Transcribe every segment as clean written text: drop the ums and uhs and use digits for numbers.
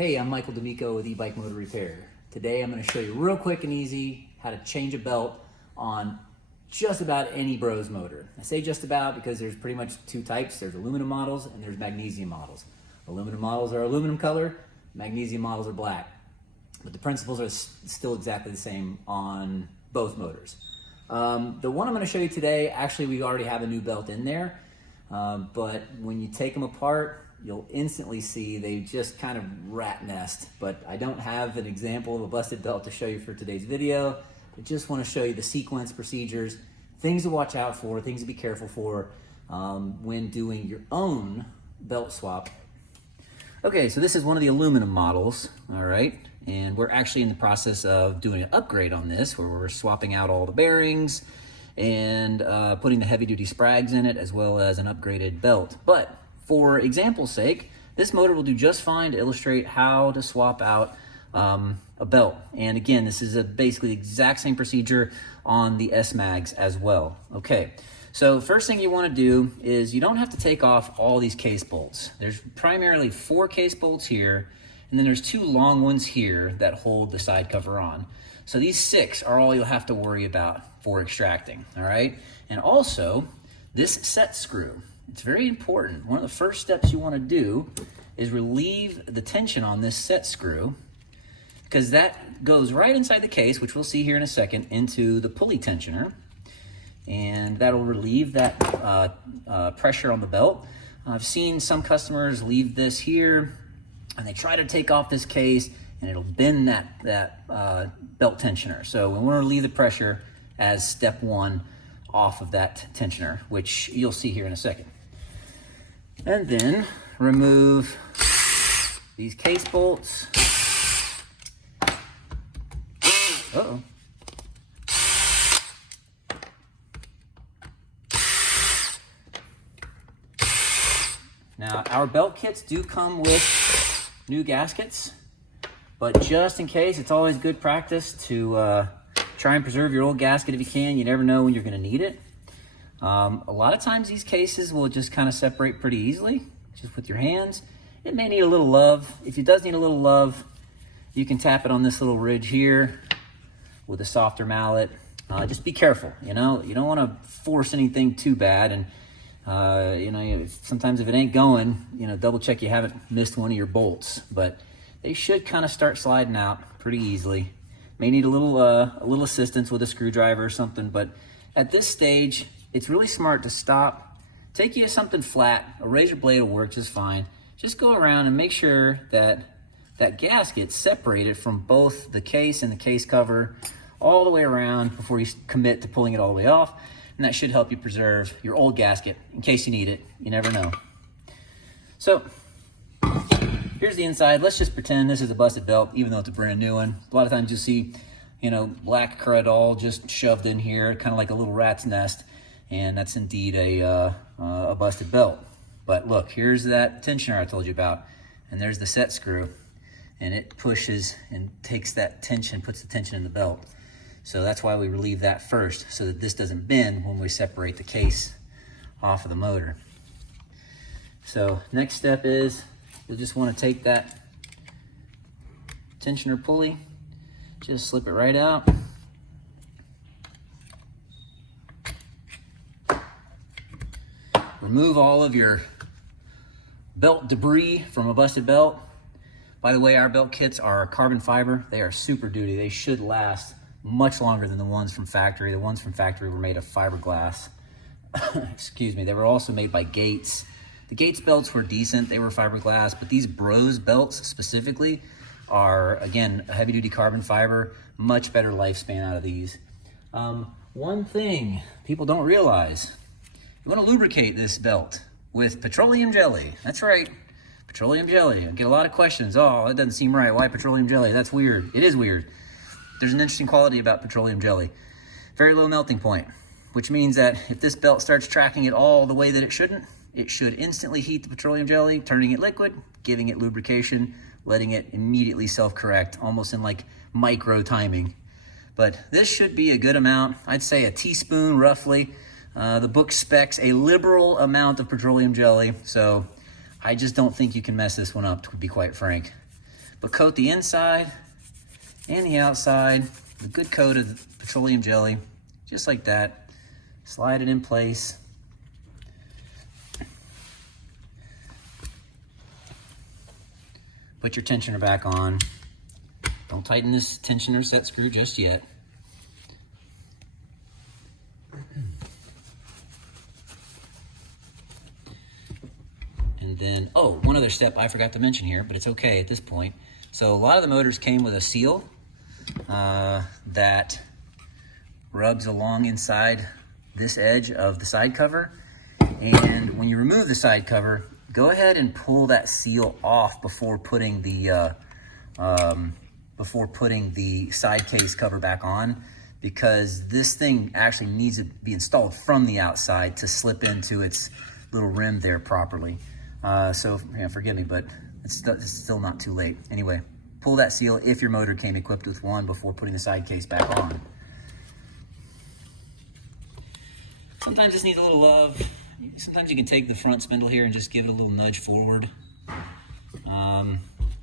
Hey, I'm Michael D'Amico with eBike Motor Repair. Today I'm going to show you real quick and easy how to change a belt on just about any brose motor. I say just about because there's pretty much two types. There's aluminum models and there's magnesium models. Aluminum models are aluminum color, magnesium models are black. But the principles are still exactly the same on both motors. The one I'm going to show you today, actually we already have a new belt in there, but when you take them apart, you'll instantly see they just kind of rat nest. But I don't have an example of a busted belt to show you for today's video. I just want to show you the sequence, procedures, things to watch out for, things to be careful for when doing your own belt swap. Okay, so this is one of the aluminum models, all right? And we're actually in the process of doing an upgrade on this where we're swapping out all the bearings and putting the heavy-duty sprags in it as well as an upgraded belt. But for example's sake, this motor will do just fine to illustrate how to swap out a belt. And again, this is basically the exact same procedure on the S-Mags as well. Okay, so first thing you want to do is you don't have to take off all these case bolts. There's primarily 4 case bolts here, and then there's 2 long ones here that hold the side cover on. So these 6 are all you'll have to worry about for extracting, all right? And also, this set screw. It's very important. One of the first steps you want to do is relieve the tension on this set screw, because that goes right inside the case, which we'll see here in a second, into the pulley tensioner, and that'll relieve that pressure on the belt. I've seen some customers leave this here, and they try to take off this case, and it'll bend that belt tensioner. So we want to relieve the pressure as step 1 off of that tensioner, which you'll see here in a second. And then remove these case bolts. Uh-oh. Now, our belt kits do come with new gaskets, but just in case, it's always good practice to try and preserve your old gasket if you can. You never know when you're going to need it. A lot of times these cases will just kind of separate pretty easily, just with your hands. It may need a little love. If it does need a little love, you can tap it on this little ridge here with a softer mallet. Just be careful, you know? You don't want to force anything too bad, and you know, sometimes if it ain't going, you know, double check you haven't missed one of your bolts. But they should kind of start sliding out pretty easily. May need a little assistance with a screwdriver or something, but at this stage, it's really smart to stop, take you to something flat, a razor blade will work just fine. Just go around and make sure that that gasket's separated from both the case and the case cover all the way around before you commit to pulling it all the way off. And that should help you preserve your old gasket in case you need it. You never know. So here's the inside. Let's just pretend this is a busted belt, even though it's a brand new one. A lot of times you'll see, you know, black crud all just shoved in here, kind of like a little rat's nest. And that's indeed a busted belt. But look, here's that tensioner I told you about, and there's the set screw, and it pushes and takes that tension, puts the tension in the belt. So that's why we relieve that first, so that this doesn't bend when we separate the case off of the motor. So next step is you'll just want to take that tensioner pulley, just slip it right out. Remove all of your belt debris from a busted belt. By the way, our belt kits are carbon fiber. They are super duty. They should last much longer than the ones from factory. The ones from factory were made of fiberglass. Excuse me. They were also made by Gates. The Gates belts were decent. They were fiberglass, but these brose belts specifically are, again, a heavy-duty carbon fiber. Much better lifespan out of these. One thing people don't realize, you want to lubricate this belt with petroleum jelly. That's right, petroleum jelly. I get a lot of questions. Oh, that doesn't seem right. Why petroleum jelly? That's weird. It is weird. There's an interesting quality about petroleum jelly. Very low melting point, which means that if this belt starts tracking it all the way that it shouldn't, it should instantly heat the petroleum jelly, turning it liquid, giving it lubrication, letting it immediately self-correct, almost in like micro timing. But this should be a good amount. I'd say a teaspoon roughly. The book specs a liberal amount of petroleum jelly, so I just don't think you can mess this one up, to be quite frank. but coat the inside and the outside with a good coat of petroleum jelly, just like that. Slide it in place. Put your tensioner back on. Don't tighten this tensioner set screw just yet. And then, oh, one other step I forgot to mention here, but it's okay at this point. So a lot of the motors came with a seal that rubs along inside this edge of the side cover. And when you remove the side cover, go ahead and pull that seal off before putting the side case cover back on, because this thing actually needs to be installed from the outside to slip into its little rim there properly. So yeah, forgive me, but it's still not too late. Anyway, pull that seal if your motor came equipped with one before putting the side case back on. Sometimes this needs a little love. Sometimes you can take the front spindle here and just give it a little nudge forward.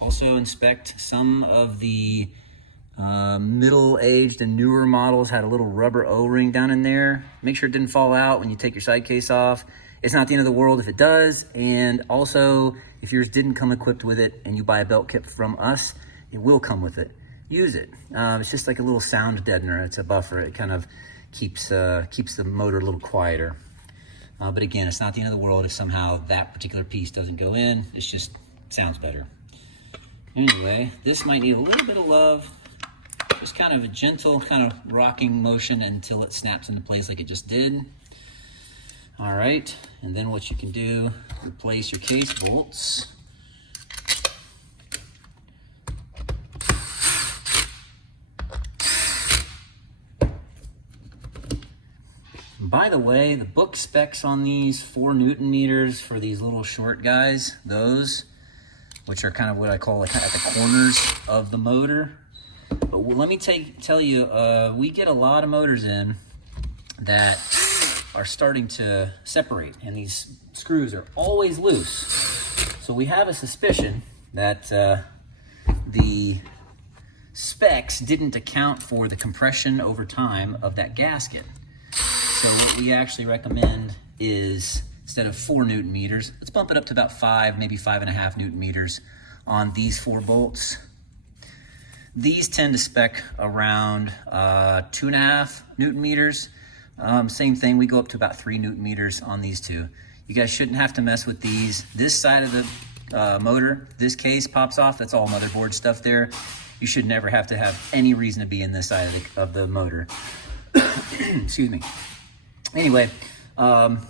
Also inspect some of the middle-aged and newer models had a little rubber O-ring down in there. Make sure it didn't fall out when you take your side case off. It's not the end of the world if it does. And also, if yours didn't come equipped with it and you buy a belt kit from us, it will come with it. Use it. It's just like a little sound deadener. It's a buffer. It kind of keeps the motor a little quieter. But again, it's not the end of the world if somehow that particular piece doesn't go in. It just sounds better. Anyway, this might need a little bit of love. Just kind of a gentle kind of rocking motion until it snaps into place like it just did. All right, and then what you can do, replace your case bolts. By the way, the book specs on these 4 Newton meters for these little short guys, those, which are kind of what I call like at the corners of the motor. But let me tell you, we get a lot of motors in that are starting to separate, and these screws are always loose. So we have a suspicion that the specs didn't account for the compression over time of that gasket. So what we actually recommend is, instead of 4 Newton meters, let's bump it up to about 5, maybe 5.5 Newton meters on these 4 bolts. These tend to spec around 2.5 Newton meters. Same thing, we go up to about 3 Newton meters on these 2. You guys shouldn't have to mess with these. This side of the motor, this case pops off, that's all motherboard stuff there. You should never have to have any reason to be in this side of the motor. Excuse me. Anyway, 5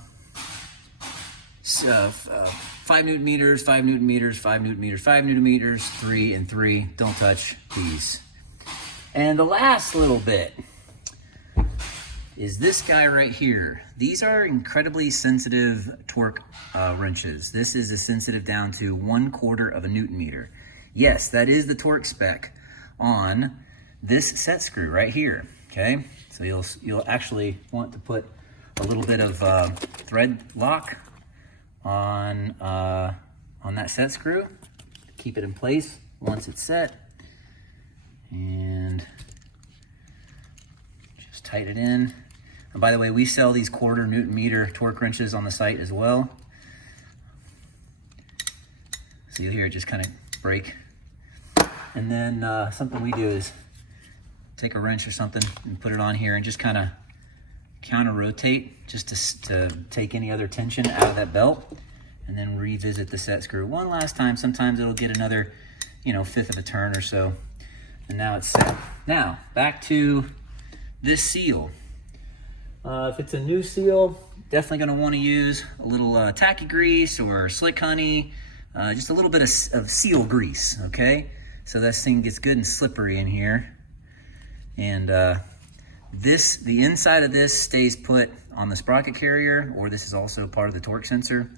Newton meters, 5 Newton meters, 5 Newton meters, 5 Newton meters, 3 and 3. Don't touch these. And the last little bit is this guy right here. These are incredibly sensitive torque wrenches. This is sensitive down to 1/4 of a Newton meter. Yes, that is the torque spec on this set screw right here. Okay, so you'll actually want to put a little bit of thread lock on that set screw. Keep it in place once it's set, and just tighten it in. And by the way, we sell these 1/4 Newton meter torque wrenches on the site as well. So you'll hear it just kind of break. And then something we do is take a wrench or something and put it on here and just kind of counter rotate just to take any other tension out of that belt, and then revisit the set screw one last time. Sometimes it'll get another, 1/5 of a turn or so. And now it's set. Now, back to this seal. If it's a new seal, definitely gonna wanna use a little tacky grease or slick honey, just a little bit of seal grease, okay? So this thing gets good and slippery in here. And the inside of this stays put on the sprocket carrier, or this is also part of the torque sensor.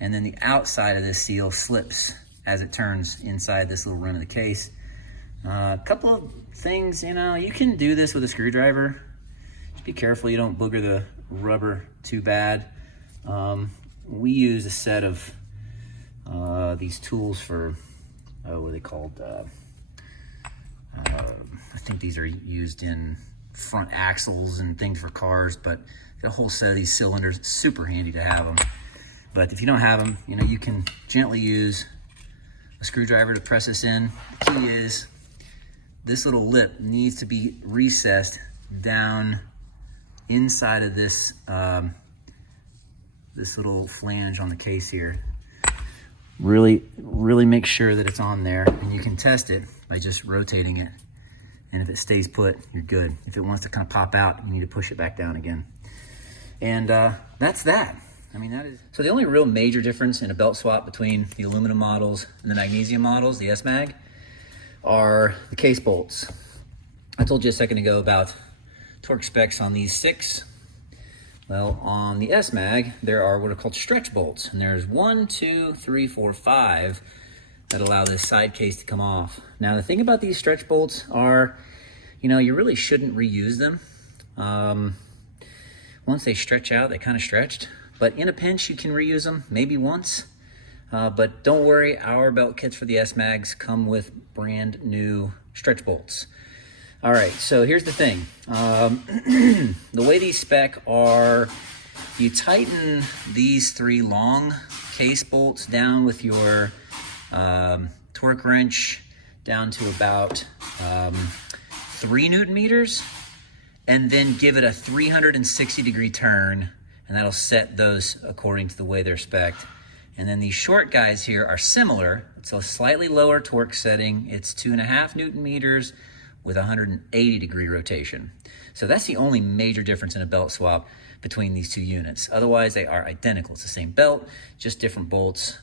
And then the outside of this seal slips as it turns inside this little rim of the case. A couple of things, you can do this with a screwdriver. Just be careful you don't booger the rubber too bad. We use a set of these tools for what are they called? I think these are used in front axles and things for cars, but a whole set of these cylinders. It's super handy to have them. But if you don't have them, you know, you can gently use a screwdriver to press this in. The key is this little lip needs to be recessed down inside of this this little flange on the case here. Really make sure that it's on there, and you can test it by just rotating it. And if it stays put, you're good. If it wants to kind of pop out, you need to push it back down again. And that's that. I mean, that is. So the only real major difference in a belt swap between the aluminum models and the magnesium models, the S-Mag, are the case bolts. I told you a second ago about torque specs on these 6. Well, on the S-Mag, there are what are called stretch bolts. And there's 1, 2, 3, 4, 5 that allow this side case to come off. Now, the thing about these stretch bolts are, you know, you really shouldn't reuse them. Once they stretch out, they kind of stretched. But in a pinch, you can reuse them, maybe once. But don't worry, our belt kits for the S-Mags come with brand new stretch bolts. All right, so here's the thing. The way these spec are, you tighten these 3 long case bolts down with your torque wrench down to about 3 Newton meters, and then give it a 360-degree turn, and that'll set those according to the way they're spec'd. And then these short guys here are similar. It's a slightly lower torque setting. It's 2.5 Newton meters with 180-degree rotation. So that's the only major difference in a belt swap between these 2 units. Otherwise, they are identical. It's the same belt, just different bolts.